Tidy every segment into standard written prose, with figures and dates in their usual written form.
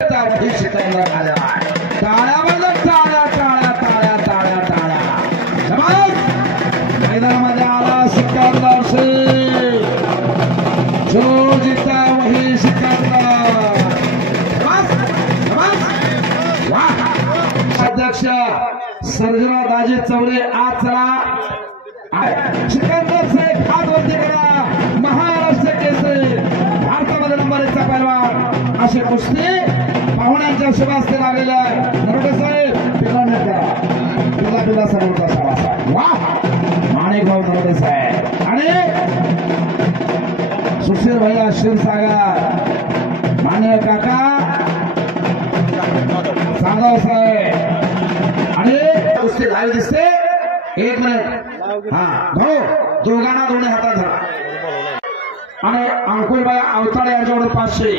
वही सिकंदर आया ताळ्या बंद ताळ्या ताळ्या ताळ्या ताळ्या ताळ्या मैदानामध्ये आला सिकंदर से जो जीता वही सिकंदर वाह अध्यक्ष सर्जना दाजी चौरे आज चला सिकंदर से हात वरती करा महाराष्ट्र केसरी भारतामध्ये नंबर 1 चा पैलवान अशी कुस्ती पाहुण्यांच्या शुभास्ते लागलेल्या आहे नरोडे साहेब पिलाने करा पिला सर्वचा सभासद वाह माणिकभाऊ नरोडे साहेब आणि सुशील भैया क्षीरसागर मान्य काका साधव साहेब आणि कुस्ती लाईव्ह दिसते 1 मिनिट हा भाऊ दोघांना दोन्ही हातात धरा आणि अंकुरबाई अवताडे यांच्याकडून 500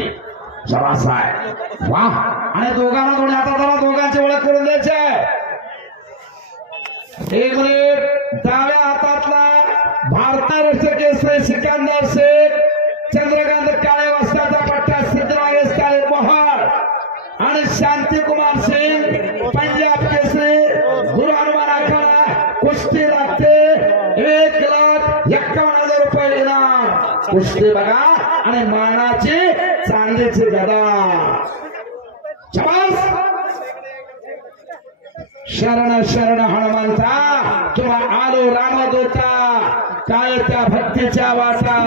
शबास आहे वाह आणि दोघांना दोन्ही हातात धरा दोघांची ओळख करून द्यायची आहे 1 मिनिट डाव्या हातातला भारताराष्ट्र केसरी सिकंदर शेख चंद्रकांत काळे वस्ताचा पट्टा सिद्धराज काळे मोहर आणि शांतिकुमार सिंग पंजाब केसरी गुरु हनुमान आखाडा कुस्ती लागते 1,51,000 रुपये इनाम कुस्ती बघा आणि मानाची चांदीची गदा शरण शरण हनुमंता तुला आलो रामदूता काय त्या भक्तीच्या वाटा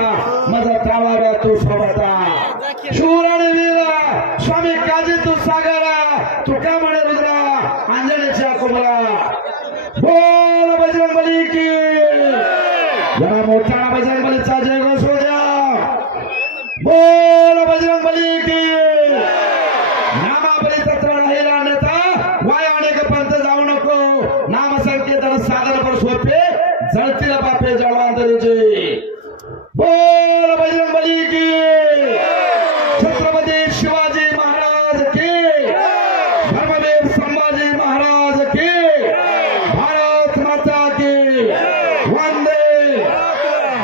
माझा तावाव्या तू सोबता शूर आणि वीरा स्वामी काजी तू सागरा तुका म्हणे रुद्रा अंजनीच्या कुमरा बोल बजरंगबली की जरा मोठा बजरंगबलीचा जय घोष हो द्या बोल बजरंगबली की नामाबली तत्व नाही राहण्याचा वाय अनेक पंथ जाऊ नको नाम संकेतन सागर पर सोपे जळतील बापे जळवांतरीचे बोल बजरंगबली की छत्रपती शिवाजी महाराज की धर्मवीर संभाजी महाराज की भारत माता की वंदे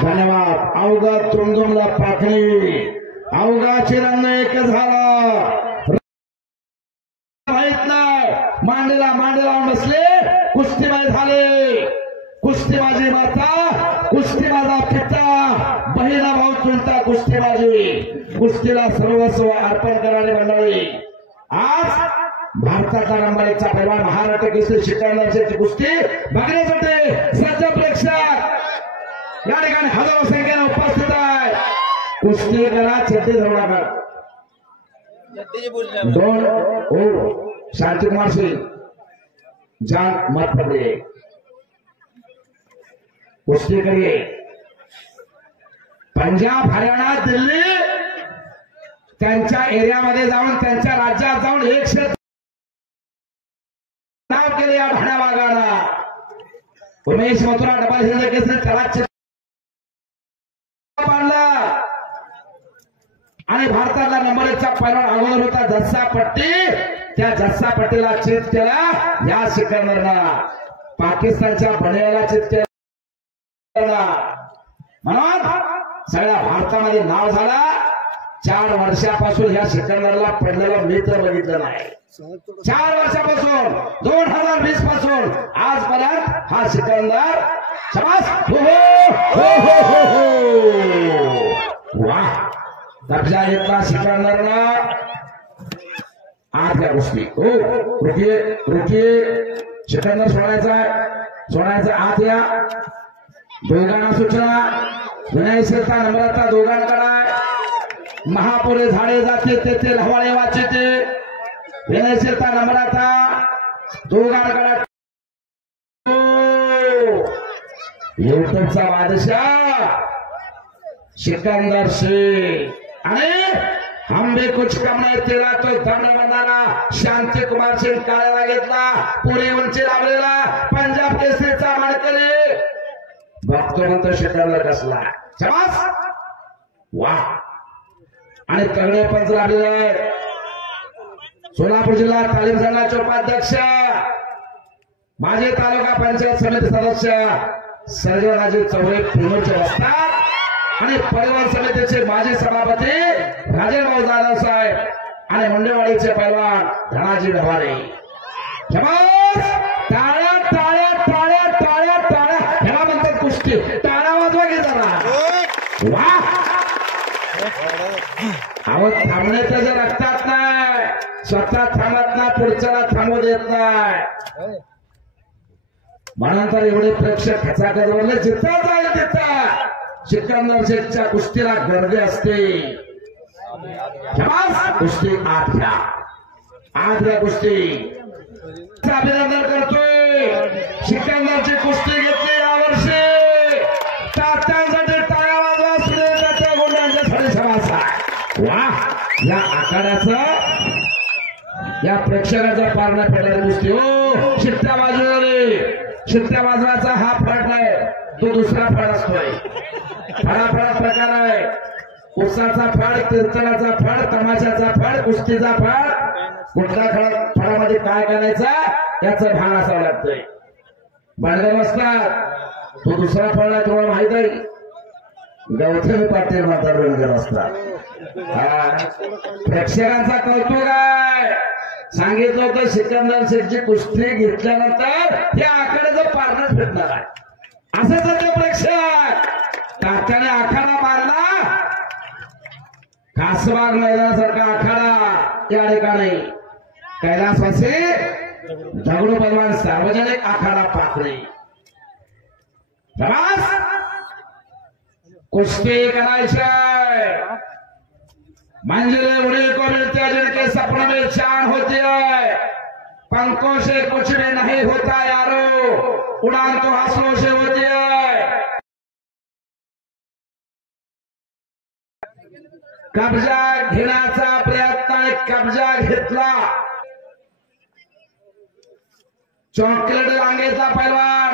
धन्यवाद अवघा तुंगुमला पाखणी अवघा चिरंग एक झाला माहित नाही मांडीला बसले कुस्तीबाई झाले कुस्तीबाजी माता कुस्ती माझा पिता बहिणा भाऊ चुलता कुस्तीबाजी कुस्तीला सर्वस्व अर्पण करणारी मंडळी आज भारताचा नंबर 1 चा पैलवान महाराष्ट्र केसरी सिकंदरची कुस्ती बघण्यासाठी सज्ज प्रेक्षक या ठिकाणी हजारो संख्येने उपस्थित आहे कुस्ती करा छत्तीस धरणार दोन ओ शांतिकुमार सिंह जान मत पकड़िए कुस्ती करिए पंजाब हरियाणा दिल्ली त्यांच्या एरियामध्ये जाऊन त्यांच्या राज्यात जाऊन एक क्षेत्र नाव केले या भाड्याबागाला उमेश मथुरा डबल हिंद केसरी त्याला पाडला आणि भारताला नंबर 1 चा पैलवान अगोदर होता जस्सा पट्टी त्या जस्सा पट्टीला चित केला या सिकंदरला पाकिस्तानच्या बंड्याला चित केला म्हणून सगळ्या भारतामध्ये नाव झाला 4 वर्षापासून या सिकंदरला पडलेला मित्र बघितलं नाही 4 वर्षापासून 2020 पासून आजपर्यंत हा सिकंदर शाबास वाह दर्जा घेतला सिकंदरला आतल्या गोष्टी हो रुकिये सिकंदर सोडायचा आत या दोघांना सूचना विनय शेता नम्रता दोघांकडे महापुरे झाडे जाते तेथे हवाळे वाचते विनय शेता नम्रता दोघांकडे युट्यूबचा बादशाह सिकंदर शेख आणि हम भी कुछ कम नाही तेरा तो धर्म बंधारा शांतिकुमार सिंग काळ्याला घेतला पुणे उंची लाभलेला पंजाब केसरीचा मानकरी भक्तवंत सिकंदर कसला शाबास वाह आणि तगडे पंच लाभलेले सोलापूर जिल्हा तालीम संघाचे उपाध्यक्ष माजी तालुका पंचायत समिती सदस्य सर्जराजे चौरे पुणेचे वस्ताद आणि परिवार समितीचे माजी सभापती राजेभाऊ जाधव साहेब आणि मुंडेवाडीचे पैलवान धनाजी ढवारे. टाळ्या टाळ्या टाळ्या टाळ्या टाळ्या ह्याला म्हणतात कुस्ती. टाळ्या वाजवा की जरा. वा अहो थांबणे त्याच्या रक्तात नाही. स्वतः थांबत नाही, पुढच्याला थांबू देत नाही. म्हणून तर एवढे प्रेक्षक खचाखच बोलले. जिथं जाईल तिथं सिकंदर शेखच्या कुस्तीला गर्दी असते. कुस्ती आत घ्या, आत घ्या कुस्ती. अभिनंदन करतोय. सिकंदरची कुस्ती घेतली यावर्षी. तात्यांसाठी टाळ्या वाजवा. सुरेंद्रच्या गुंडांच्यासाठी समासा. वा या आखाड्याचं या प्रेक्षकाचा पारणा फेडणारी कुस्ती. हो शिट्ट्या वाजवली. शिट्ट्या वाजवायचा हा फळ नाही, तो दुसरा फळ असतोय. फळाफळा प्रकार आहे. उसाचा फळ, कीर्तनाचा फळ, तमाशाचा फळ, कुस्तीचा फळ. कुठल्या फळामध्ये काय करायचा याचं भान असावं लागतंय. बांधव असतात तो दुसरा फळ आहे, तुम्हाला माहित आहे. गौतमी पाटील माता रणगर असतात. प्रेक्षकांचा कौतुक आहे. सांगितलं होतं सिकंदर शेखची कुस्ती घेतल्यानंतर या आखाड्याचं पारणं फिरणार आहे. असंच होते प्रेक्षक. तात्याने आखाडा मारला. कासबाग मैदानासारखा आखाडा या ठिकाणी कैलासवासी दगडू पैलवान सार्वजनिक आखाडा पाकळे. कुस्ती करायची. मंजिलें उन्हीं को मिलती है जिनके सपनों में चांद होती है. पंखों से कुछ भी नहीं होता यारो, उड़ान तो हौसलों से होती है. कब्जा घेण्याचा प्रयत्न कब्जा घेतला. चॉकलेट रांगेचा पैलवान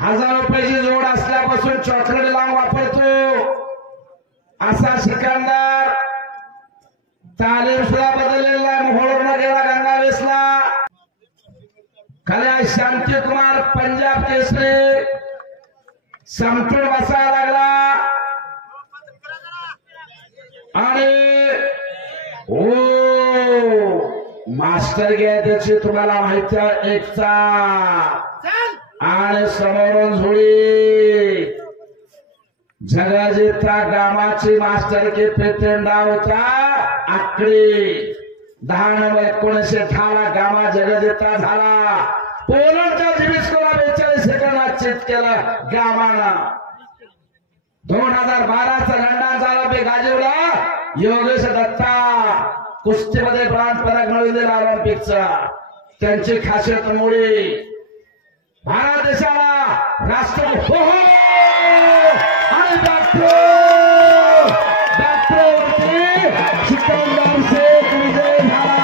1000 रुपयाची जोड असल्यापासून चॉकलेट लांब वापरतो असा सिकंदर. तालीम सुद्धा बदललेला. मोहोळवरून गेला गंगावेसला. खाली शांतिकुमार पंजाब केसरी समतोल बसायला लागला. आणि ओ मास्टर घ्या त्याची तुम्हाला माहिती आहे. एकचा आणि समोरून झोळी. जगाजीता गामाची मास्टर के प्रेतेंडा होता. आकडे 10 नोव्हेंबर 1918 गामा जगजिता झाला. पोलंडच्या जिबिस्कोला 42 सेकंदात चित केला गामाला. 2012चा लंडन झाला गाजीवला. योगेश दत्ता कुस्तीमध्ये ब्रॉन्झ पदक मिळवलेला ऑलिम्पिकचा. त्यांची खासियतमुळे भारत देशाला राष्ट्र हो आणि सिकंदर शेख विजय झाला.